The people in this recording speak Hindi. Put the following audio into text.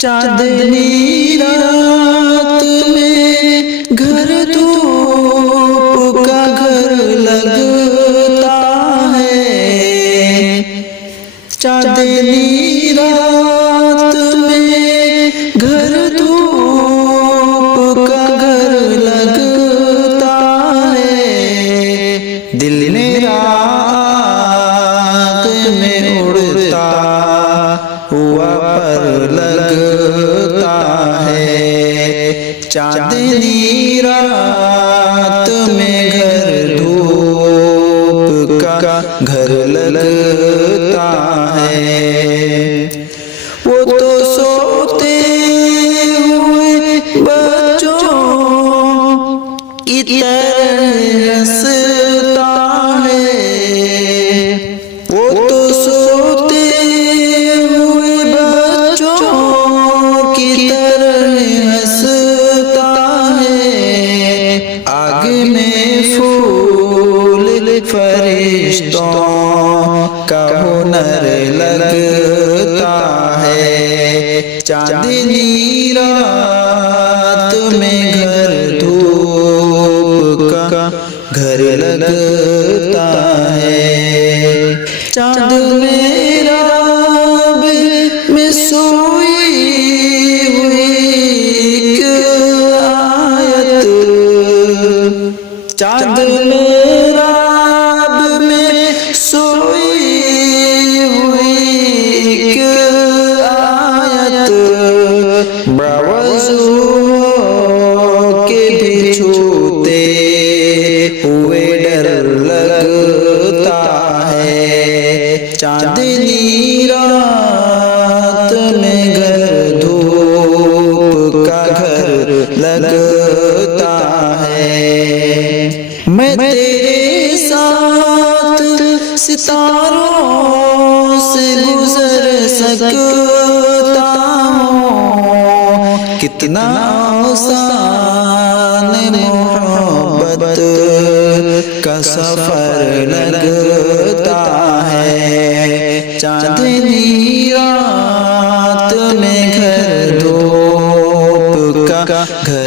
चांदनी रात में घर धूप का घर लगता है। चांदनी रात में घर धूप का घर लगता है। दिल मेरा आग में उड़ता हुआ पर लगता है। चांदनी रात में घर धूप का घर लगता है। वो तो सोते हुए बच्चों की तरह हंसता है। वो तो सोते हुए बच्चों की तरह हंसता है। आग में फूल फरिश्तों का हुनर लगता है। चांदनी रात में घर धूप का घर लगता है। चांद मेरा में सोई हुई एक आयत। चांद मेरा में सोई हुई एक आयत। बावजू के भी छूते हुए डर लगता है। चांदनी रात में घर धूप का घर लगता है। मैं तेरे साथ सितारों से गुजर सकता हूँ। कितना आसान मोहब्बत का सफर लगता है। चांदनी रात में घर धूप का घर